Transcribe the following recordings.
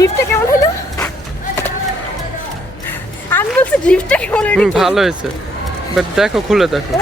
গিফটটা কেমন হলো? আমি বলছি গিফটটা কেমন হলো? ভালো হয়েছে, বাট দেখো খুলে দেখো।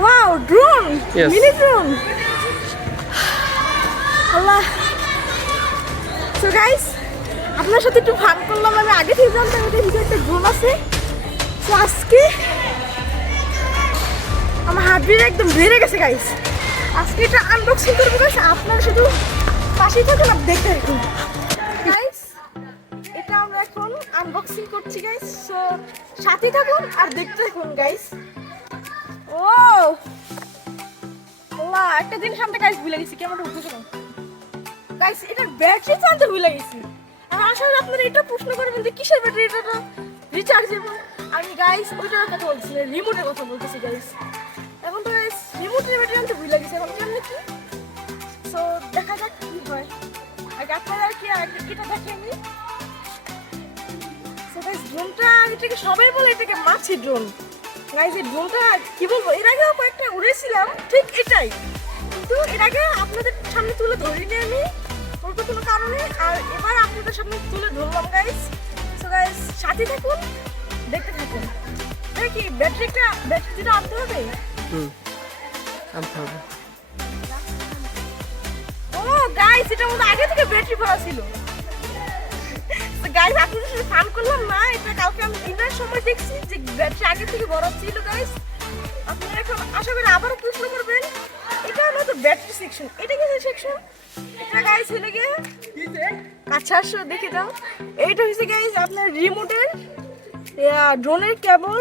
Wow, drone, Yes. Mini drone. আল্লাহ। সো গাইস, আপনার সাথে একটু ফান করলাম। আমি আগে থেকে জানতাম এটা ভিতরে একটা ড্রোন আছে। তো আজকে আমার হার্টবিট একদম বেড়ে গেছে গাইস। আজকে এটা আনবক্সিং করবো গাইস, আপনারা শুধু পাশেই থাকুন আর দেখতে থাকুন গাইস। এটা আমরা এখন আনবক্সিং করছি গাইস, সো সাথে থাকুন আর দেখতে থাকুন গাইস। ও আল্লাহ, একটা জিনিস আমরা গাইস ভুলে গেছি। কেমন উঠেছে গাইস, এটার ব্যাটারি তো আনতে ভুলে গেছি। আর আসলে আপনারা এটা প্রশ্ন করবেন যে কিসের ব্যাটারি, এটা তো রিচার্জেবল। আমি গাইস ওইটার কথা বলছি, রিমোটের কথা বলতেছি গাইস। এখন তো গাইস রিমোটের ব্যাটারি আনতে ভুলে গেছি। এখন কেমন কি, সো দেখা যাক কি হয়। আগে আপনারা কি এটা দেখেন। সো গাইস, ড্রোনটা এটাকে সবাই বলে এটাকে মাছি ড্রোন গাইস। এই ড্রোনটা কি বলবো, এর আগেও কয়েকটা উড়েছিলাম ঠিক এটাই, কিন্তু এর আগে আপনাদের সামনে তুলে ধরিনি আমি কোনো কারণে। আর এবার আপনাদের সামনে তুলে ধরলাম গাইস। সো গাইস সাথে থাকুন, দেখতে থাকুন। দেখি ব্যাটারিটা আনতে হবে। আনতে হবে। ও গাইস, এটার মধ্যে আগে থেকে ব্যাটারি ভরা ছিল। তো গাইস আপনাদের সাথে ফান করলাম না, এটা কালকে আমি ডিনার সময় দেখছি যে ব্যাটারি আগে থেকে ভরা ছিল গাইস। আপনারা এখন আশা করি আবারও প্রশ্ন করবেন এটা হলো তো ব্যাটারি সেকশন। এটা কি সেকশন? এটা গাইস হলে গিয়ে আচ্ছা আসো দেখে যাও। এইটা হচ্ছে গাইস আপনার রিমোটের ড্রোনের কেবল।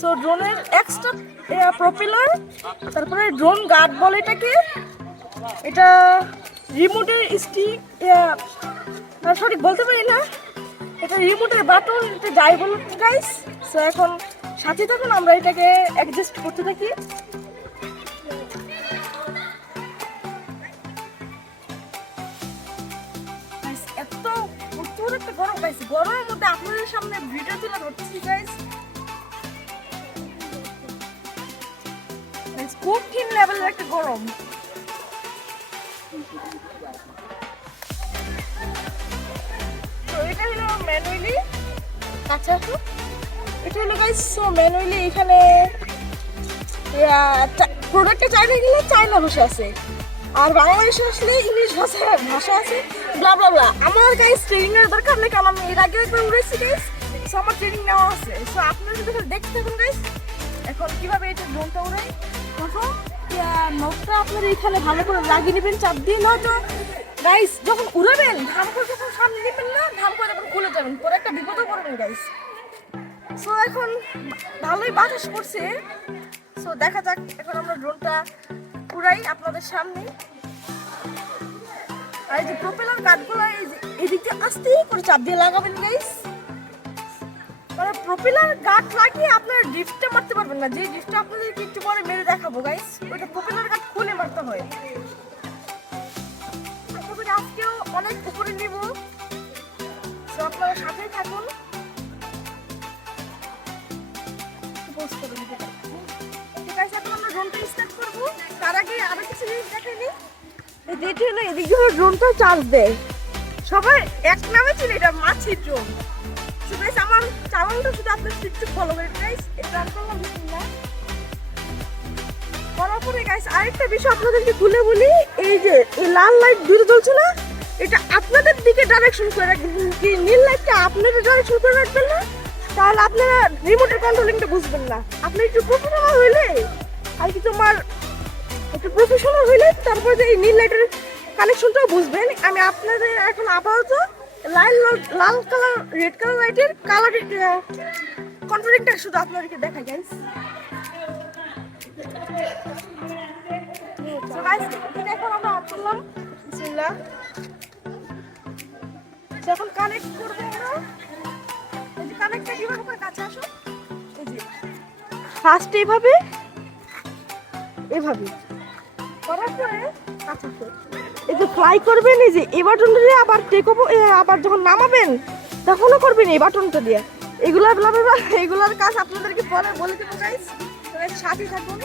সো ড্রোনের এক্সট্রা প্রপেলার, তারপরে ড্রোন গার্ড বলে এটাকে। এটা রিমোটের স্টিক, সঠিক বলতে পারি না। এটা রিমোটের বাটন, এটা যাই বলুন গাইস। সো এখন সাথে থাকুন, আমরা এটাকে অ্যাডজাস্ট করতে থাকি। এত প্রচুর একটা গরম গাইস, গরমের মধ্যে আপনাদের সামনে ভিডিও তুলে ধরছি গাইস। কঠিন লেভেলের একটা গরম। তো এটা হলো ম্যানুয়ালি, আচ্ছা এটা হলো গাইস। সো ম্যানুয়ালি এখানে প্রোডাক্টে চাইনা গেলে চাইনা ভাষা আছে, আর বাংলাদেশে আসলে ইংলিশ ভাষা আছে, ব্লা ব্লা ব্লা। আমার গাইস ট্রেনিং এর দরকার নেই, কারণ আমি এর আগে একবার উড়েছি গাইস। সো আমার ট্রেনিং নেওয়া আছে। সো আপনারা যদি দেখতে থাকুন গাইস, এখন কিভাবে এটা ড্রোনটা উড়াই। প্রথম নখটা আপনারা এখানে ভালো করে লাগিয়ে নেবেন চাপ দিয়ে, নয়তো গাইস যখন উড়াবেন ধাম করে যখন সামনে নেবেন না, ধাম করে যখন খুলে যাবেন, পরে একটা বিপদও পড়বেন গাইস। সো এখন ভালোই বাতাস পড়ছে। সো দেখা যাক এখন আমরা ড্রোনটা উড়াই আপনাদের সামনে। আর এই যে প্রপেলার গার্ডগুলো এই দিক দিয়ে আস্তে করে চাপ দিয়ে লাগাবেন গাইস। মানে প্রপেলার গার্ড লাগিয়ে আপনারা ড্রিফটটা মারতে পারবেন না, যে ড্রিফটটা আপনাদেরকে একটু পরে মেরে দেখাবো গাইস। ওইটা প্রপেলার গার্ড খুলে মারতে হয়। আজকেও অনেক উপরে নিব, সো আপনারা সাথেই থাকুন। ড্রোনটা স্টার্ট করব, তার আগে আরো কিছু জিনিস দেখাইনি। যেটি হলো এদিক দিয়ে ড্রোনটা চার্জ দেয়, সবাই এক নামে ছিল এটা মাছি ড্রোন। সো গাইস আমার চ্যানেলটা শুধু আপনারা একটু ফলো করে গাইস। এটা করলাম না করার পরে গাইস আরেকটা বিষয় আপনাদেরকে খুলে বলি, এই যে এই লাল লাইট দুটো জ্বলছে না, এটা আপনাদের দিকে ডাইরেকশন করে রাখবেন। কি নীল লাইটটা আপনাদের ডাইরেকশন করে রাখবেন না, তাহলে আপনারা রিমোটের কন্ট্রোলিংটা বুঝবেন না। আপনি একটু প্রফেশনাল হইলে আর কি তোমার একটু প্রফেশনাল হইলে তারপরে যে এই নীল লাইটের কানেকশনটাও বুঝবেন। আমি আপনাদের এখন আপাতত লাল কালার রেড কালার লাইটের কন্ট্রোলিংটা শুধু আপনাদেরকে দেখাই গাইস। সো গাইস এখন আমরা অন করলাম, বিসমিল্লাহ। যখন কানেক্ট করব আমরা, এই যে কানেক্টটা কিভাবে করে কাছে আসো, এই যে ফার্স্ট এইভাবে করার পরে কাছে আসো, এই যে ফ্লাই করবেন, এই যে এই বাটনটা দিয়ে আবার টেক ওভার, আবার যখন নামাবেন তখনও করবেন এই বাটনটা দিয়ে। এগুলার কাজ আপনাদেরকে পরে বলে দেবো গাইস, সাথে থাকুন।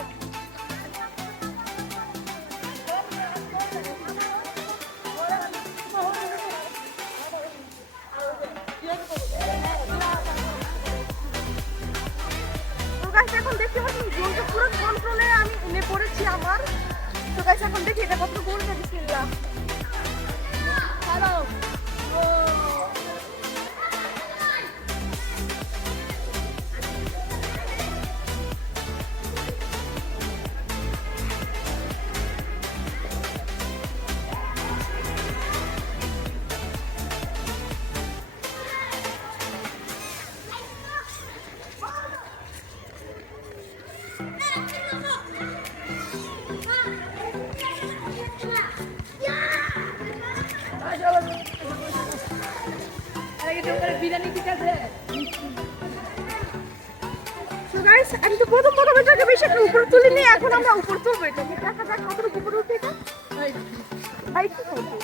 এখন দেখতে পাচ্ছেন ড্রোনটা পুরো কন্ট্রোলে আমি এনে পড়েছি আমার। তো গাইস এখন দেখি এটা কত গোল না বিসমিল্লাহ। হ্যালো ও আমি তো প্রথম এটাকে বেশি একটা উপরে তুলে নিয়ে এখন আমরা উপরে তুলবো এটাকে। দেখা যাক কতটুকু উপরে উঠে এটা। ভাই কি করবো?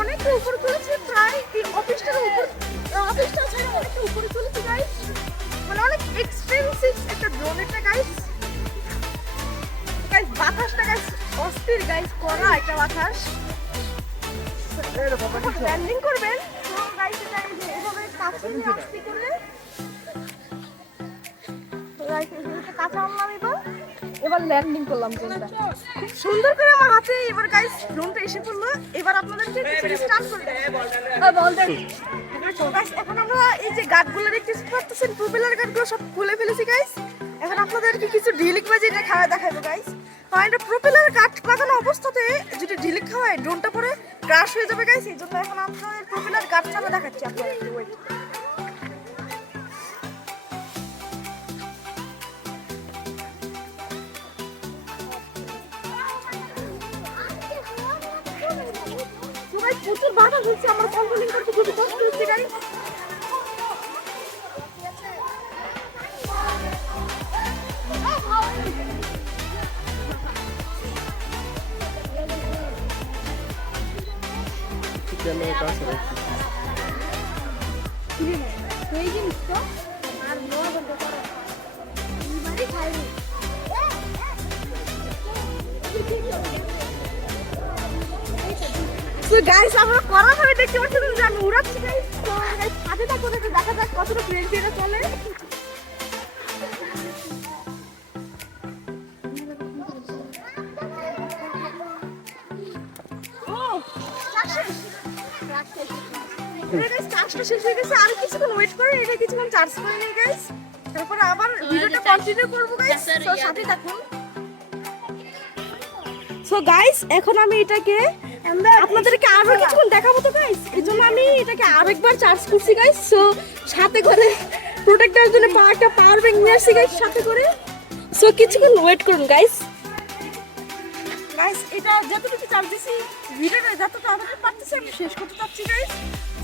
অনেকটা উপরে তুলেছি, প্রায় এই অফিসটার উপর, অফিসটা ছেড়ে অনেকটা উপরে তুলেছি গাইস। মানে অনেক এক্সপেন্সিভ একটা ড্রোন এটা গাইস। গাইস বাতাসটা গাইস অস্থির গাইস, করা একটা বাতাস। ল্যান্ডিং করবেন তো গাইস এটা এই যে এভাবে কাছে নিয়ে আসতে করে তো গাইস এটা কাছে আনলাম এবার ল্যান্ডিং করলাম ড্রোনটা খুব সুন্দর করে আমার হাতে। এবার গাইস ড্রোনটা এসে পড়লো। এবার আপনাদেরকে স্টার্ট করে গাইস এখন আমরা এই যে গার্ডগুলো দেখতে পাচ্ছেন, প্রপেলার গার্ডগুলো সব খুলে ফেলেছি গাইস। এখন আপনাদেরকে কিছু ঢিলিক বাজি এটা খাওয়া দেখাবো গাইস। কারণ এটা প্রপেলার গার্ড লাগানো অবস্থাতে যদি ঢিলিক খাওয়ায় ড্রোনটা পরে ক্রাশ হয়ে যাবে গাইস। এই জন্য এখন আপনাদের প্রপেলার গার্ড চালা দেখাচ্ছি আপনাদেরকে। ওয়েট প্রচুর বাতাস হচ্ছে, আমার কন্ট্রোলিং করতে খুবই কষ্ট হচ্ছে গাইস। ক্যামেরা কাছে রাখছি। এই জিনিসটা আর নয় বন্ধ করো বাড়ি খাইনি। তো গাইস আমরা করা ভাবে দেখতে পাচ্ছেন যে আমি উড়াচ্ছি গাইস। তো গাইস সাথে থাকুন, একটু দেখা যাক কতটা ফ্রেন্ড এটা চলে। চার্জটা শেষ হয়ে গেছে, আর কিছুক্ষণ ওয়েট করে এটা কিছুক্ষণ চার্জ করে নিই গাইস, তারপরে আবার ভিডিওটা কন্টিনিউ করব গাইস। তো সাথে থাকুন। সো গাইস এখন আমি এটাকে আপনাদেরকে আরো কিছুক্ষণ দেখাবো তো গাইস, এই জন্য আমি এটাকে আরেকবার চার্জ করছি গাইস। সো সাথে করে প্রোটেক্টরের জন্য একটা পাওয়ার ব্যাংক নিয়ে আসছি গাইস সাথে করে। সো কিছুক্ষণ ওয়েট করুন গাইস। গাইস এটা যতটুকু চার্জ দিছি ভিডিওটা যত তাড়াতাড়ি পারতেছি আমি শেষ করতে চাচ্ছি গাইস।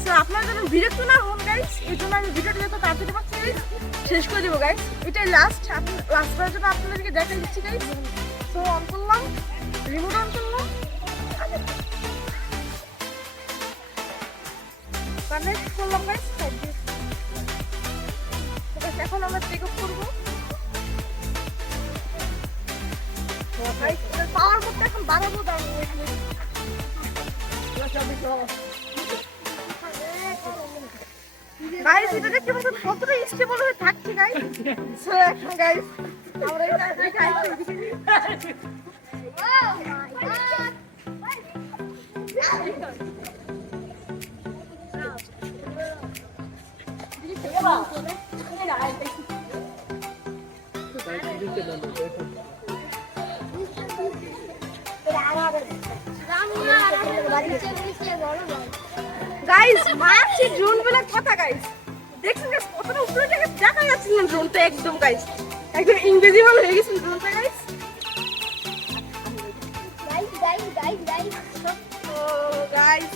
সো আপনারা যেন বিরক্ত না হন গাইস, এই জন্য আমি ভিডিওটা যত তাড়াতাড়ি পারছি গাইস শেষ করে দেবো গাইস। এটাই লাস্ট, আপনি লাস্ট করার জন্য আপনাদেরকে দেখা দিচ্ছি গাইস। সো অন করলাম, রিমোট অন করলাম, কানেক্ট করলাম গাইস। এখন আমরা টেক অফ করবো গাইস। এটার পাওয়ার মোডটা এখন বাড়াবো, দাঁড়াবো ওয়েট করুন। গাইস এটা দেখতে পাচ্ছেন কতটা স্টেবল হয়ে থাকছে গাইস। সো এখন গাইস আমরা এটা দেখাই দিচ্ছি। Oh my god! গাইস মারছি ড্রোন বলে কথা গাইস, দেখছেন গাইস কতটা উপরে থেকে দেখা যাচ্ছে না ড্রোনটা একদম গাইস, একদম ইনভিজিবল হয়ে গেছে ড্রোনটা গাইস। ও গাইস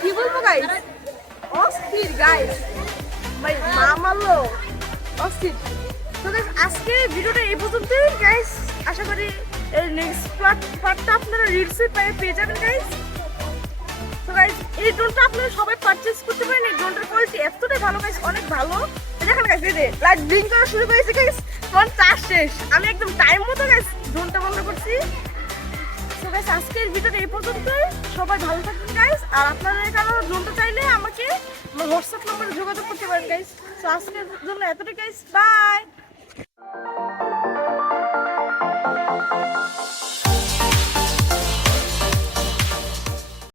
কি বলবো গাইস, অস্থির গাইস। ভাই মা মারলো অস্থির। তো গাইস আজকে ভিডিওটা এই পর্যন্তই গাইস, আশা করি এর নেক্সট পার্টটা আপনারা রিলসে পেয়ে যাবেন গাইস। তো গাইস এই ড্রোনটা আপনারা সবাই পারচেজ করতে পারেন, এই ড্রোনটার কোয়ালিটি এতটাই ভালো গাইস, অনেক ভালো। দেখেন গাইস এই যে লাইট ব্লিঙ্ক করা শুরু করেছে গাইস, ফোন চার্জ শেষ, আমি একদম টাইম মতো গাইস ড্রোনটা বন্ধ করছি। তো গাইস আজকের ভিডিওটা এই পর্যন্তই, সবাই ভালো থাকবেন গাইস। আর আপনারা কারো ড্রোনটা চাইলে আমাকে আমার হোয়াটসঅ্যাপ নম্বরে যোগাযোগ করতে পারেন গাইস। তো আজকের জন্য এতটাই গাইস, বাই।